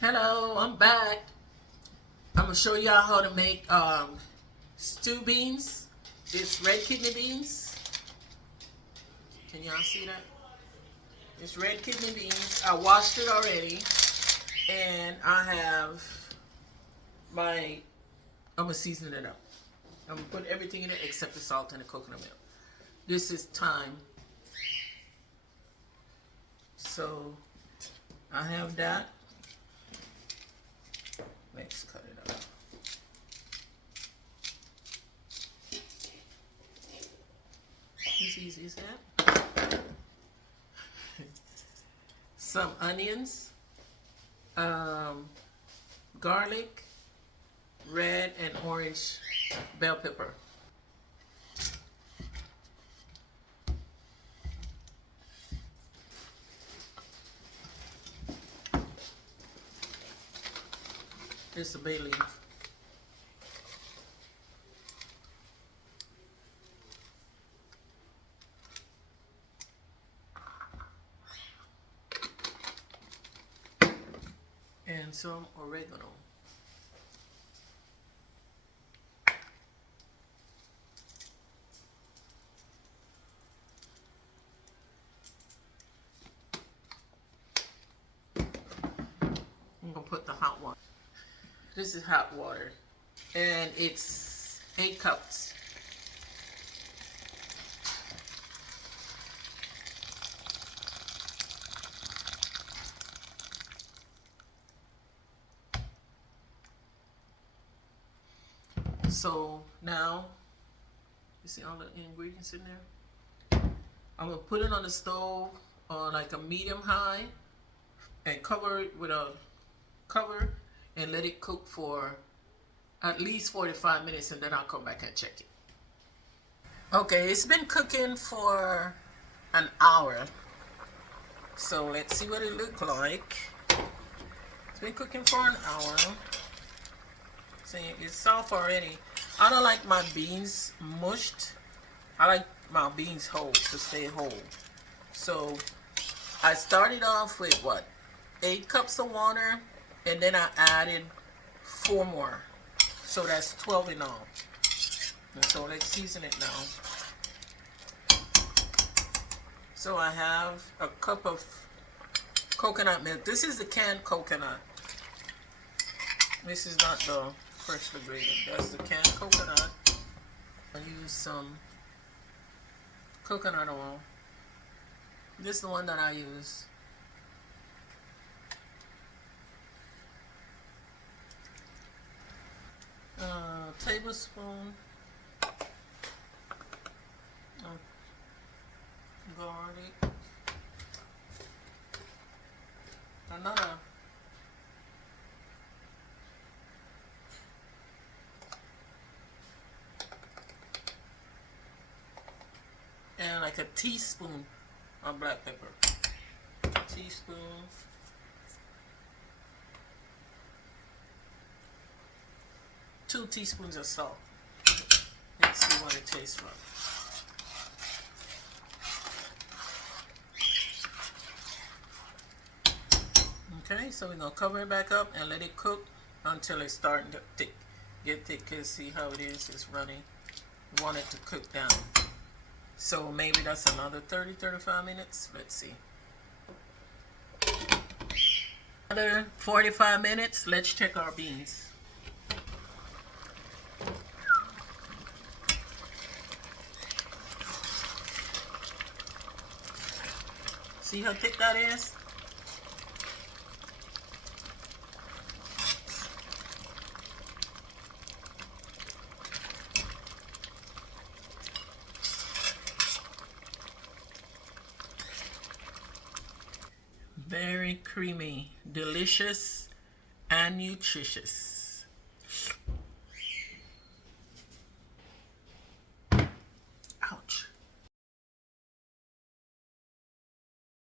Hello, I'm back. I'm gonna show y'all how to make stew beans. It's red kidney beans. Can y'all see that? It's red kidney beans. I washed it already, and I have my. I'm gonna season it up. I'm gonna put everything in it except the salt and the coconut milk. This is thyme. So I have that. Let's cut it up. As easy as that. Some onions, garlic, red and orange bell pepper. This is a bay leaf. And some oregano. I'm gonna put the hot water. This is hot water, and it's 8 cups. So now, you see all the ingredients in there? I'm gonna put it on the stove on like a medium high and cover it with a cover and let it cook for at least 45 minutes, and then I'll come back and check it. Okay, it's been cooking for an hour. So let's see what it looks like. It's been cooking for an hour. See, it's soft already. I don't like my beans mushed. I like my beans whole, to stay whole. So I started off with what? 8 cups of water, and then I added 4 more. So that's 12 in all. And so let's season it now. So I have a cup of coconut milk. This is the canned coconut. This is not the freshly grated. That's the canned coconut. I use some coconut oil. This is the one that I use. Tablespoon of garlic. Another and like a teaspoon of black pepper. A teaspoon. Two teaspoons of salt. Let's see what it tastes like. Okay, so we're gonna cover it back up and let it cook until it's starting to get thick. Cause see how it is? It's running. We want it to cook down. So maybe that's another 30-35 minutes. Let's see. Another 45 minutes. Let's check our beans. See how thick that is? Very creamy, delicious, and nutritious.